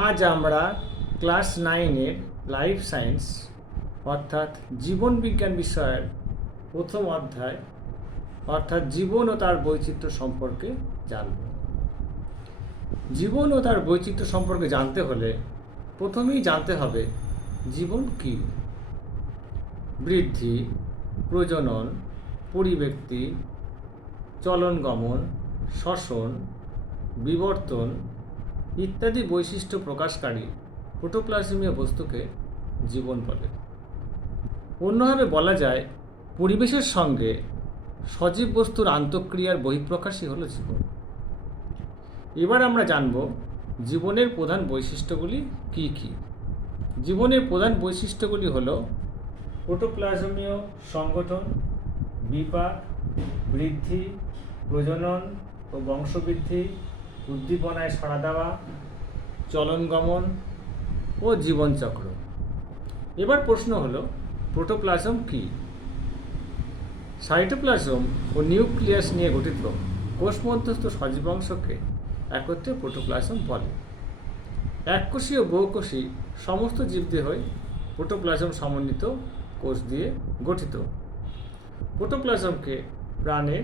আজ আমরা ক্লাস নাইনের লাইফ সায়েন্স, অর্থাৎ জীবন বিজ্ঞান বিষয়ের প্রথম অধ্যায়, অর্থাৎ জীবন ও তার বৈচিত্র্য সম্পর্কে জানব। জীবন ও তার বৈচিত্র্য সম্পর্কে জানতে হলে প্রথমেই জানতে হবে জীবন কী? বৃদ্ধি, প্রজনন, পরিব্যক্তি, চলন গমন, শ্বসন, বিবর্তন ইত্যাদি বৈশিষ্ট্য প্রকাশকারী প্রোটোপ্লাজমীয় বস্তুকে জীবন বলে। অন্যভাবে বলা যায়, পরিবেশের সঙ্গে সজীব বস্তুর আন্তঃক্রিয়ার বহিঃপ্রকাশই হলো জীবন। এবার আমরা জানব জীবনের প্রধান বৈশিষ্ট্যগুলি কি কি। জীবনের প্রধান বৈশিষ্ট্যগুলি হল প্রোটোপ্লাজমীয় সংগঠন, বিপাক, বৃদ্ধি, প্রজনন ও বংশবৃদ্ধি উদ্দীপনায় সাড়া দেওয়া, চলনগমন ও জীবনচক্র। এবার প্রশ্ন হলো, প্রোটোপ্লাজম কি? সাইটোপ্লাজম ও নিউক্লিয়াস নিয়ে গঠিত কোষমধ্যস্থ সজীবাংশকে একত্রে প্রোটোপ্লাজম বলে। এককোষী ও বহুকোষী সমস্ত জীবদেহই প্রোটোপ্লাজম সমন্বিত কোষ দিয়ে গঠিত। প্রোটোপ্লাজমকে প্রাণের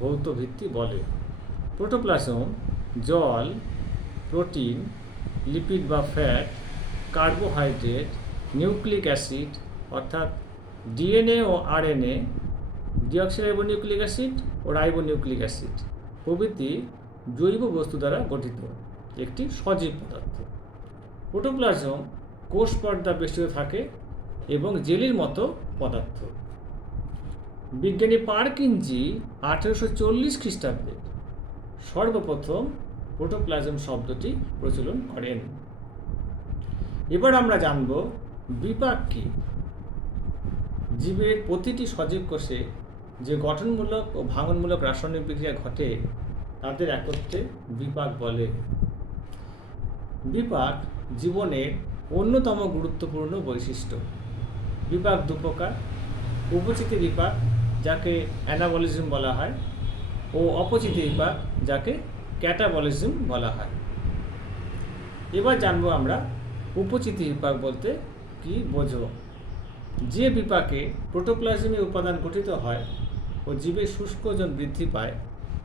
ভৌত ভিত্তি বলে। প্রোটোপ্লাজম জল, প্রোটিন, লিপিড বা ফ্যাট, কার্বোহাইড্রেট, নিউক্লিক অ্যাসিড, অর্থাৎ ডিএনএ ও আরএনএ ডিঅক্সিরাইবোনিউক্লিক অ্যাসিড ও রাইবোনিউক্লিক অ্যাসিড প্রভৃতি জৈব বস্তু দ্বারা গঠিত একটি সজীব পদার্থ। প্রোটোপ্লাজম কোষ পর্দা বেষ্টিত থাকে এবং জেলির মতো পদার্থ। বিজ্ঞানী পার্কিনজি আঠেরোশো চল্লিশ খ্রিস্টাব্দে সর্বপ্রথম প্রোটোপ্লাজম শব্দটি প্রচলন করেন। এবার আমরা জানব বিপাক কী? জীবের প্রতিটি সজীব কোষে যে গঠনমূলক ও ভাঙনমূলক রাসায়নিক বিক্রিয়া ঘটে, তাদের একত্রে বিপাক বলে। বিপাক জীবনের অন্যতম গুরুত্বপূর্ণ বৈশিষ্ট্য। বিপাক দু প্রকার উপচিতি বিপাক, যাকে অ্যানাবলিজম বলা হয় ও অপচিতি বিপাক যাকে ক্যাটাবলিজম বলা হয়। এবার জানব আমরা উপচিতি বিপাক বলতে কি বোঝো। যে বিপাকে প্রোটোপ্লাজমী উপাদান গঠিত হয় ও জীবের শুষ্ক ওজন বৃদ্ধি পায়,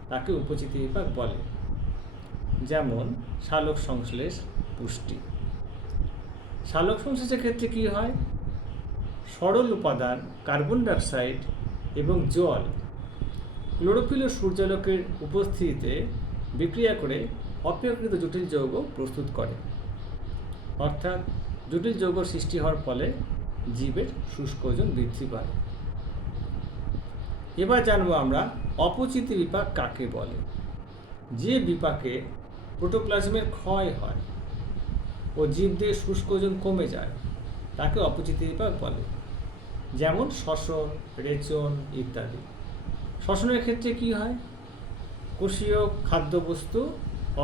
তাকে উপচিতি বিপাক বলে। যেমন সালোক সংশ্লেষ পুষ্টি। সালোক সংশ্লেষের ক্ষেত্রে কী হয়? সরল উপাদান কার্বন ডাইঅক্সাইড এবং জল ক্লোরোফিল সূর্যালোকের উপস্থিতিতে বিক্রিয়া করে অপেক্ষিত জটিল যৌগ প্রস্তুত করে। অর্থাৎ জটিল যৌগ সৃষ্টি হওয়ার ফলে জীবের শুষ্ক ওজন বৃদ্ধি পায়। এবার জানব আমরা অপচিতি বিপাক কাকে বলে? যে বিপাকে প্রোটোপ্লাজমের ক্ষয় হয় ও জীবদের শুষ্ক ওজন কমে যায়, তাকে অপচিতি বিপাক বলে। যেমন শ্বসন, রেচন ইত্যাদি। শ্বসনের ক্ষেত্রে কি হয়? কোষীয় খাদ্যবস্তু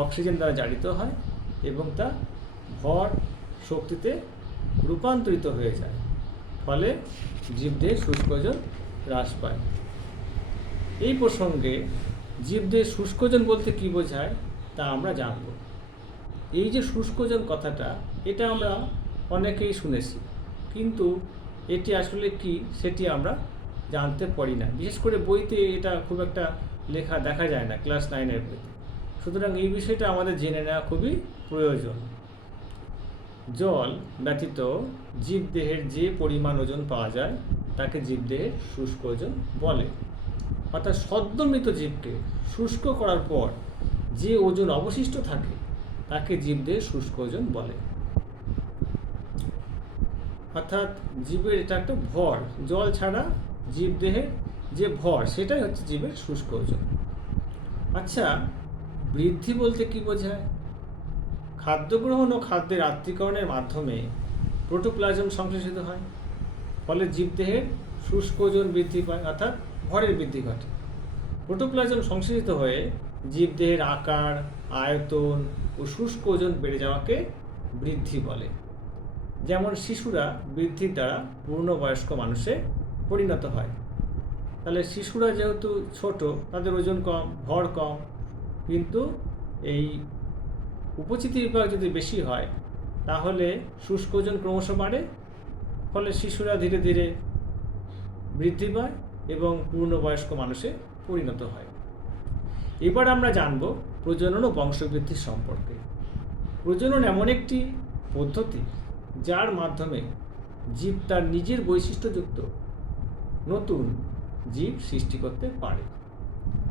অক্সিজেন দ্বারা জারিত হয় এবং তা ভর শক্তিতে রূপান্তরিত হয়ে যায়, ফলে জীবদের শুষ্ক ওজন হ্রাস পায়। এই প্রসঙ্গে জীবদের শুষ্কজন বলতে কী বোঝায় তা আমরা জানব। এই যে শুষ্কজন কথাটা, এটা আমরা অনেকেই শুনেছি, কিন্তু এটি আসলে কি সেটি আমরা জানতে পারি না। বিশেষ করে বইতে এটা খুব একটা লেখা দেখা যায় না, ক্লাস নাইনের বইতে। সুতরাং এই বিষয়টা আমাদের জেনে নেওয়া খুবই প্রয়োজন। জল ব্যতীত জীবদেহের যে পরিমাণ ওজন পাওয়া যায়, তাকে জীবদেহের শুষ্ক ওজন বলে। অর্থাৎ সদ্যমৃত জীবকে শুষ্ক করার পর যে ওজন অবশিষ্ট থাকে, তাকে জীবদেহের শুষ্ক ওজন বলে। অর্থাৎ জীবের এটা একটা ভর, জল ছাড়া জীবদেহের যে ভর, সেটাই হচ্ছে জীবের শুষ্ক ওজন। আচ্ছা বৃদ্ধি বলতে কি বোঝায়? খাদ্য গ্রহণ ও খাদ্যের আত্মীকরণের মাধ্যমে প্রোটোপ্লাজম সংশ্লেষিত হয়, ফলে জীবদেহের শুষ্ক ওজন বৃদ্ধি পায়, অর্থাৎ ভরের বৃদ্ধি ঘটে। প্রোটোপ্লাজম সংশ্লেষিত হয়ে জীবদেহের আকার, আয়তন ও শুষ্ক ওজন বেড়ে যাওয়াকে বৃদ্ধি বলে। যেমন শিশুরা বৃদ্ধির দ্বারা পূর্ণবয়স্ক মানুষে পরিণত হয়। তাহলে শিশুরা যেহেতু ছোট, তাদের ওজন কম, ভর কম, কিন্তু এই উপচিতি বিভাগ যদি বেশি হয়, তাহলে শুষ্ক ওজন ক্রমশ বাড়ে, ফলে শিশুরা ধীরে ধীরে বৃদ্ধি পায় এবং পূর্ণবয়স্ক মানুষে পরিণত হয়। এবার আমরা জানব প্রজনন ও বংশবৃদ্ধির সম্পর্কে। প্রজনন এমন একটি পদ্ধতি, যার মাধ্যমে জীব তার নিজের বৈশিষ্ট্যযুক্ত নতুন জীব সৃষ্টি করতে পারে।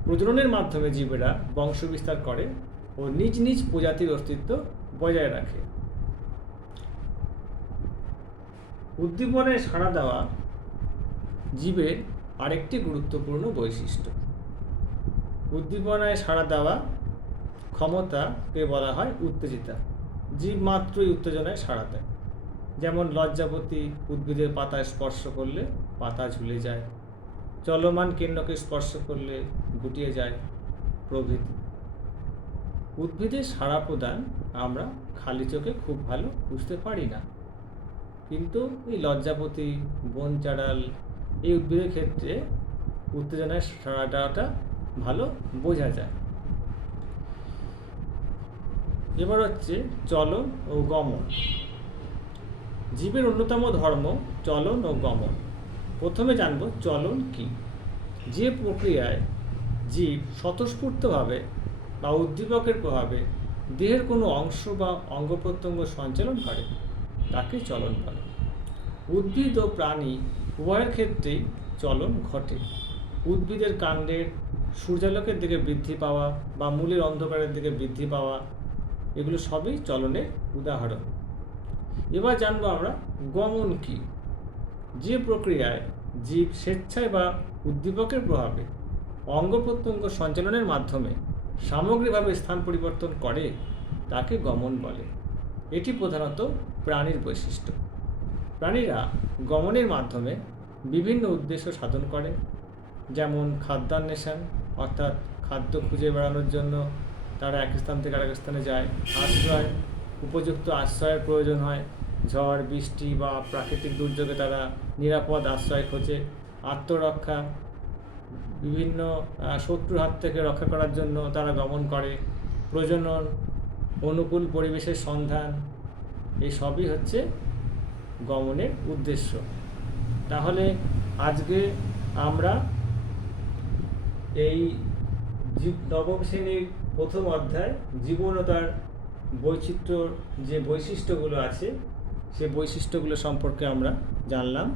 প্রজননের মাধ্যমে জীবেরা বংশ বিস্তার করে ও নিজ নিজ প্রজাতির অস্তিত্ব বজায় রাখে। উদ্দীপনায় সাড়া দেওয়া জীবের আরেকটি গুরুত্বপূর্ণ বৈশিষ্ট্য। উদ্দীপনায় সাড়া দেওয়া ক্ষমতাকে বলা হয় উত্তেজিতা। জীব মাত্রই উত্তেজনায় সাড়া দেয়। যেমন লজ্জাপতি উদ্ভিদের পাতায় স্পর্শ করলে পাতা ঝুলে যায়। চলমান কেন্দ্রকে স্পর্শ করলে গুটিয়ে যায় প্রভৃতি। উদ্ভিদের সাড়া প্রদান আমরা খালি চোখে খুব ভালো বুঝতে পারি না। কিন্তু এই লজ্জাপতি, বন চাড়াল এই উদ্ভিদের ক্ষেত্রে উত্তেজনায় সাড়া দেওয়াটা ভালো বোঝা যায়। এবার হচ্ছে চলন ও গমন। জীবের অন্যতম ধর্ম চলন ও গমন। প্রথমে জানব চলন কি? যে প্রক্রিয়ায় জীব স্বতঃস্ফূর্তভাবে বা উদ্দীপকের প্রভাবে দেহের কোনো অংশ বা অঙ্গ প্রত্যঙ্গ সঞ্চালন করে, তাকে চলন বলে। উদ্ভিদ ও প্রাণী উভয়ের ক্ষেত্রেই চলন ঘটে। উদ্ভিদের কাণ্ডের সূর্যালোকের দিকে বৃদ্ধি পাওয়া বা মূলের অন্ধকারের দিকে বৃদ্ধি পাওয়া, এগুলো সবই চলনের উদাহরণ। এবার জানব আমরা গমন কি? যে প্রক্রিয়ায় জীব স্বেচ্ছায় বা উদ্দীপকের প্রভাবে অঙ্গ প্রত্যঙ্গ সঞ্চালনের মাধ্যমে সামগ্রিকভাবে স্থান পরিবর্তন করে তাকে গমন বলে। এটি প্রধানত প্রাণীর বৈশিষ্ট্য। প্রাণীরা গমনের মাধ্যমে বিভিন্ন উদ্দেশ্য সাধন করে, যেমন খাদ্যান্বেষণ, অর্থাৎ খাদ্য খুঁজে বেড়ানোর জন্য তারা এক স্থান থেকে আরেক স্থানে যায়, আশ্রয়, উপযুক্ত আশ্রয়ের প্রয়োজন হয় ঝড়, বৃষ্টি বা প্রাকৃতিক দুর্যোগে তারা নিরাপদ আশ্রয় খোঁজে। আত্মরক্ষা, বিভিন্ন শত্রুর হাত থেকে রক্ষা করার জন্য তারা গমন করে। প্রজনন, অনুকূল পরিবেশের সন্ধান, এই সবই হচ্ছে গমনের উদ্দেশ্য। তাহলে আজকে আমরা এই নবম শ্রেণির প্রথম অধ্যায় জীবন ও তার বৈচিত্র্যর যে বৈশিষ্ট্যগুলো আছে সে বৈশিষ্ট্যগুলো সম্পর্কে আমরা জানলাম।